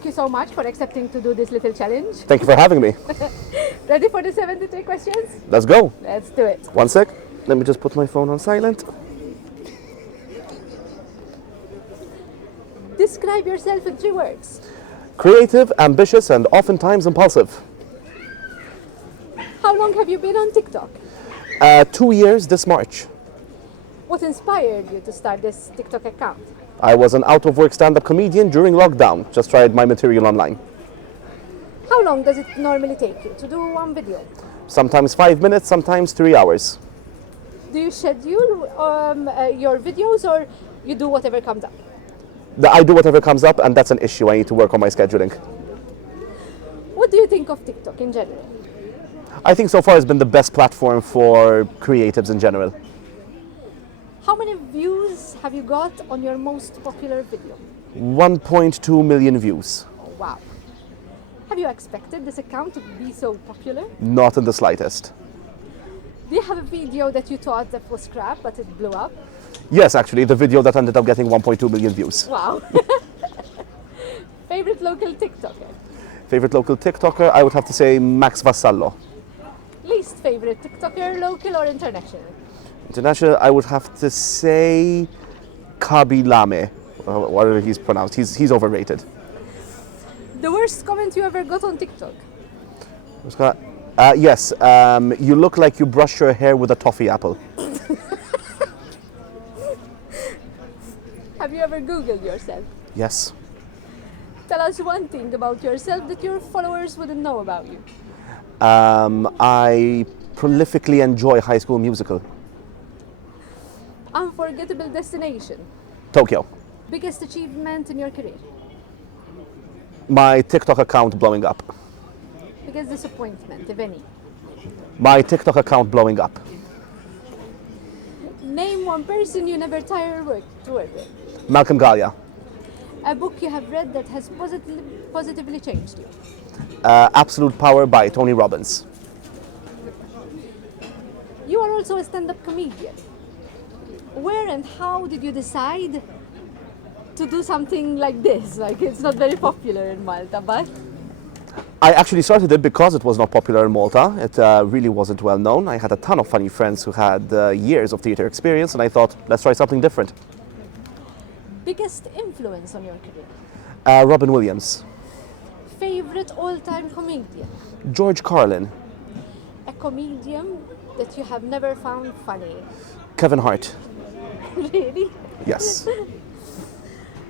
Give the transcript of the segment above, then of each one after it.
thank you so much for accepting to do this little challenge. Thank you for having me. Ready for the 73 questions? Let's go. Let's do it. One sec. Let me just put my phone on silent. Describe yourself in 3 words. Creative, ambitious, and oftentimes impulsive. How long have you been on TikTok? 2 years this March. What inspired you to start this TikTok account? I was an out-of-work stand-up comedian during lockdown. Just tried my material online. How long does it normally take you to do one video? Sometimes 5 minutes, sometimes 3 hours. Do you schedule your videos or you do whatever comes up? I do whatever comes up, and that's an issue. I need to work on my scheduling. What do you think of TikTok in general? I think so far it's been the best platform for creatives in general. How many views have you got on your most popular video? 1.2 million views. Oh, wow. Have you expected this account to be so popular? Not in the slightest. Do you have a video that you thought that was crap but it blew up? Yes, actually, the video that ended up getting 1.2 million views. Wow. Favorite local TikToker? Favorite local TikToker, I would have to say Max Vassallo. Least favorite TikToker, local or international? International, I would have to say Kabilame, whatever he's pronounced. He's overrated. The worst comment you ever got on TikTok? Yes, you look like you brush your hair with a toffee apple. Have you ever Googled yourself? Yes. Tell us one thing about yourself that your followers wouldn't know about you. I prolifically enjoy High School Musical. Unforgettable destination. Tokyo. Biggest achievement in your career. My TikTok account blowing up. Biggest disappointment, if any. My TikTok account blowing up. Name one person you never tire to work with. Malcolm Galia. A book you have read that has positively changed you. Absolute Power by Tony Robbins. You are also a stand-up comedian. Where and how did you decide to do something like this? Like, it's not very popular in Malta, but... I actually started it because it was not popular in Malta. It really wasn't well known. I had a ton of funny friends who had years of theatre experience, and I thought, let's try something different. Biggest influence on your career? Robin Williams. Favorite all-time comedian? George Carlin. A comedian that you have never found funny? Kevin Hart. Really? Yes.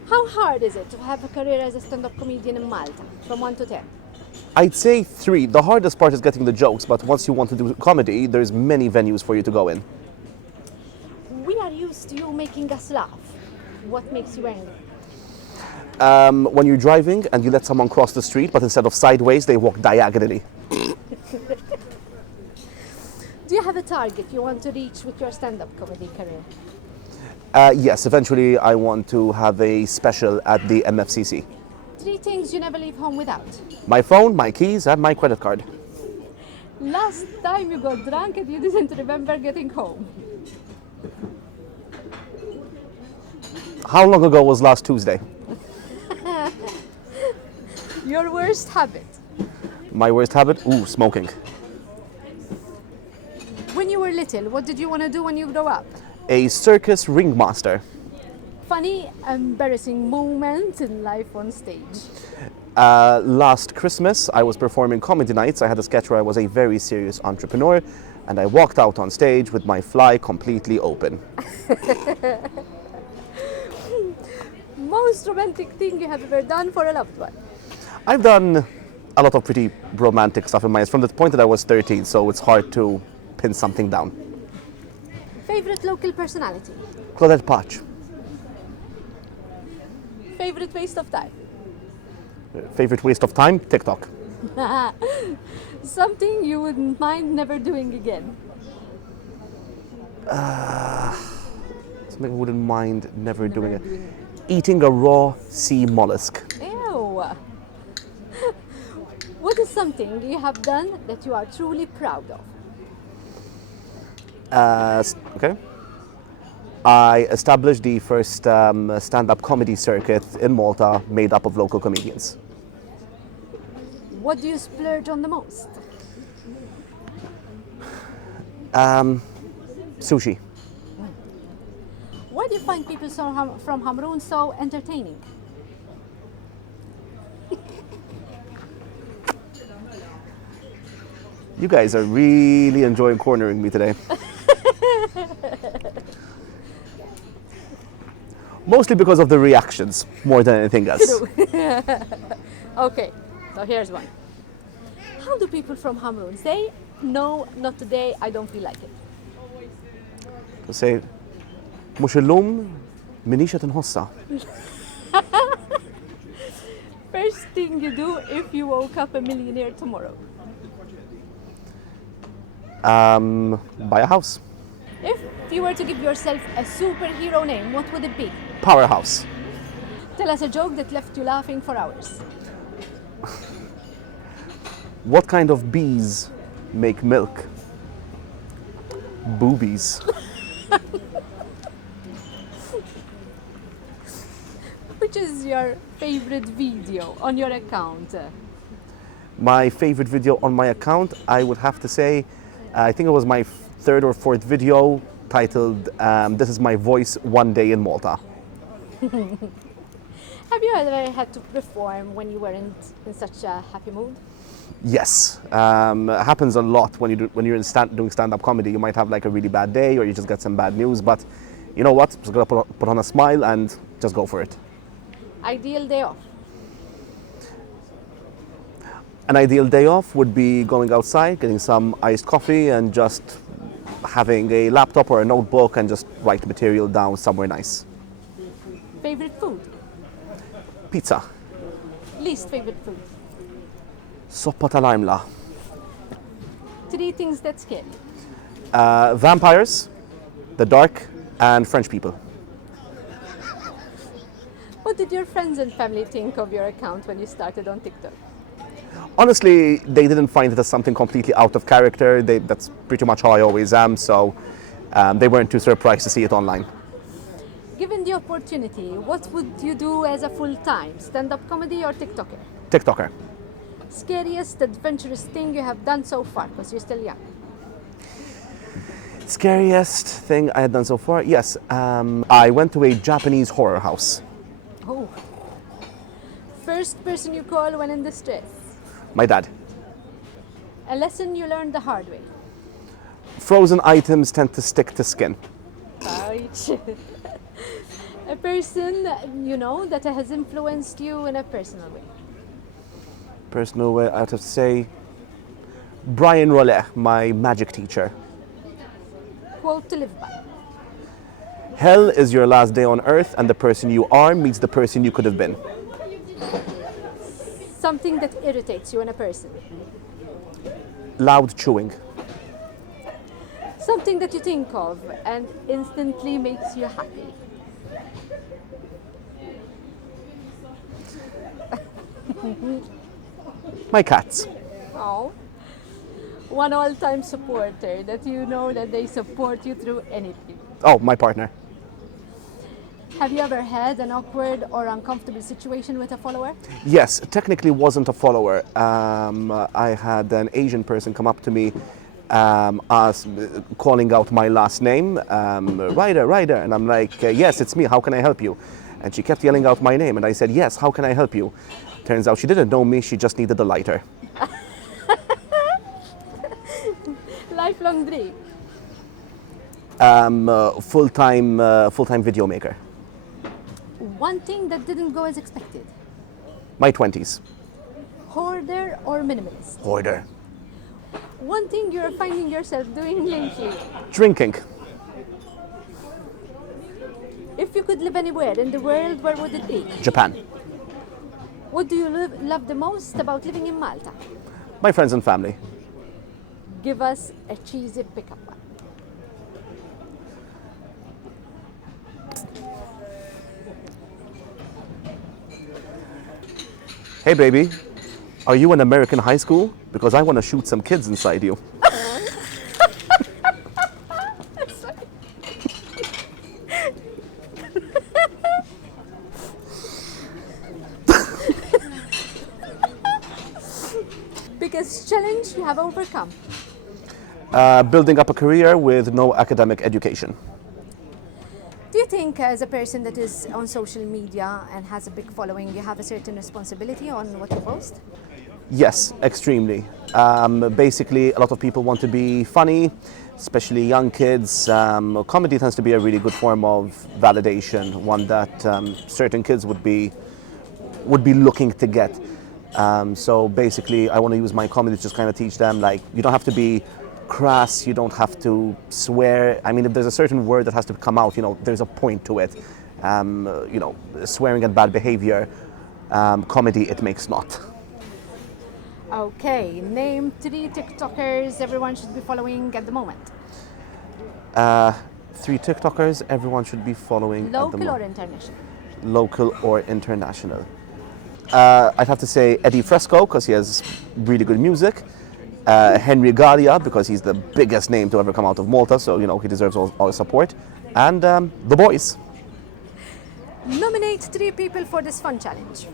How hard is it to have a career as a stand-up comedian in Malta, from 1 to 10? I'd say 3. The hardest part is getting the jokes, but once you want to do comedy, there's many venues for you to go in. We are used to you making us laugh. What makes you angry? When you're driving and you let someone cross the street, but instead of sideways, they walk diagonally. Do you have a target you want to reach with your stand-up comedy career? Yes, eventually I want to have a special at the MFCC. 3 things you never leave home without. My phone, my keys, and my credit card. Last time you got drunk and you didn't remember getting home. How long ago was last Tuesday? Your worst habit? My worst habit? Smoking. When you were little, what did you want to do when you grow up? A circus ringmaster. Funny, embarrassing moment in life on stage? Last Christmas, I was performing comedy nights. I had a sketch where I was a very serious entrepreneur, and I walked out on stage with my fly completely open. Most romantic thing you have ever done for a loved one? I've done a lot of pretty romantic stuff in my life from the point that I was 13, so it's hard to pin something down. Favorite local personality? Claudette Patch. Favorite waste of time? Favorite waste of time? TikTok. Something you wouldn't mind never doing again? Something I wouldn't mind never doing it. Eating a raw sea mollusk. Ew. What is something you have done that you are truly proud of? Okay. I established the first stand-up comedy circuit in Malta made up of local comedians. What do you splurge on the most? Sushi. Why do you find people from Hamrun so entertaining? You guys are really enjoying cornering me today. Mostly because of the reactions, more than anything else. Okay, so here's one. How do people from Hamrun say, no, not today, I don't feel like it? To say, mux illum minix qed inħossa. First thing you do if you woke up a millionaire tomorrow? Buy a house. If you were to give yourself a superhero name, what would it be? Powerhouse. Tell us a joke that left you laughing for hours. What kind of bees make milk? Boobies. Which is your favorite video on your account? My favorite video on my account, I would have to say, I think it was my third or fourth video titled This is my voice one day in Malta. Have you ever had to perform when you weren't in such a happy mood? Yes, it happens a lot when you're doing stand-up comedy. You might have like a really bad day or you just get some bad news, but you know what? Just gotta put on a smile and just go for it. Ideal day off? An ideal day off would be going outside, getting some iced coffee and just having a laptop or a notebook and just write material down somewhere nice. Favorite food? Pizza. Least favorite food? Soppa tal-għajmla. 3 things that scare you? Vampires, the dark, and French people. What did your friends and family think of your account when you started on TikTok? Honestly, they didn't find it as something completely out of character. That's pretty much how I always am, so they weren't too surprised to see it online. Given the opportunity, what would you do as a full-time? Stand-up comedy or TikToker? TikToker. Scariest, adventurous thing you have done so far, because you're still young? Scariest thing I had done so far? Yes, I went to a Japanese horror house. Oh. First person you call when in distress? My dad. A lesson you learned the hard way? Frozen items tend to stick to skin. Ouch. A person you know that has influenced you in a personal way? Personal way, I have to say, Brian Rollet, my magic teacher. Quote to live by? Hell is your last day on earth and the person you are meets the person you could have been. Something that irritates you in a person? Loud chewing. Something that you think of and instantly makes you happy? My cats. Oh. One all-time supporter that you know that they support you through anything? Oh, my partner. Have you ever had an awkward or uncomfortable situation with a follower? Yes, technically wasn't a follower. I had an Asian person come up to me calling out my last name, Ryder, and I'm like, yes, it's me, how can I help you? And she kept yelling out my name, and I said, yes, how can I help you? Turns out she didn't know me, she just needed a lighter. Lifelong dream? Full-time video maker. One thing that didn't go as expected? My 20s. Hoarder or minimalist? Hoarder. One thing you're finding yourself doing lately? Drinking. If you could live anywhere in the world, where would it be? Japan. What do you love the most about living in Malta? My friends and family. Give us a cheesy pickup line. Hey baby, are you in American high school? Because I want to shoot some kids inside you. biggest challenge you have overcome? Building up a career with no academic education. Do you think as a person that is on social media and has a big following, you have a certain responsibility on what you post? Yes, extremely. Basically, a lot of people want to be funny, especially young kids. Comedy tends to be a really good form of validation, one that certain kids would be looking to get. So basically, I want to use my comedy to just kind of teach them, like, you don't have to be crass, you don't have to swear. I mean, if there's a certain word that has to come out, there's a point to it. Swearing and bad behavior, comedy, it makes not. Okay, name 3 TikTokers everyone should be following at the moment. 3 TikTokers everyone should be following at the Local moment. or international? Local or international. I'd have to say Eddie Fresco, because he has really good music. Henry Gallia, because he's the biggest name to ever come out of Malta, so he deserves all our support. And the boys. Nominate 3 people for this fun challenge.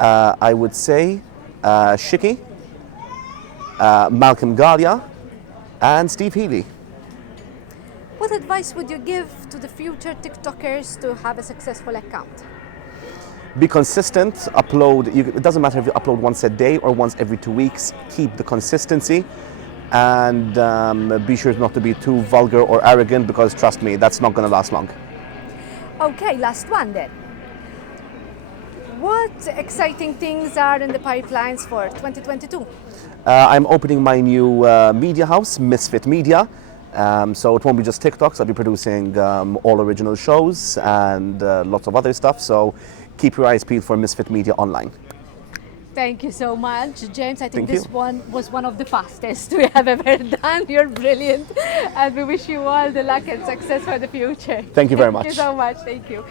I would say Shiki, Malcolm Gallia, and Steve Healy. What advice would you give to the future TikTokers to have a successful account? Be consistent, upload, it doesn't matter if you upload once a day or once every 2 weeks, keep the consistency, and be sure not to be too vulgar or arrogant, because trust me, that's not going to last long. Okay, last one then. What exciting things are in the pipelines for 2022? I'm opening my new media house, Misfit Media. So it won't be just TikToks, I'll be producing all original shows and lots of other stuff. So keep your eyes peeled for Misfit Media online. Thank you so much, James. I think Thank this you. one was one of the fastest we have ever done. You're brilliant. And we wish you all the luck and success for the future. Thank you very Thank you much. so much. Thank you.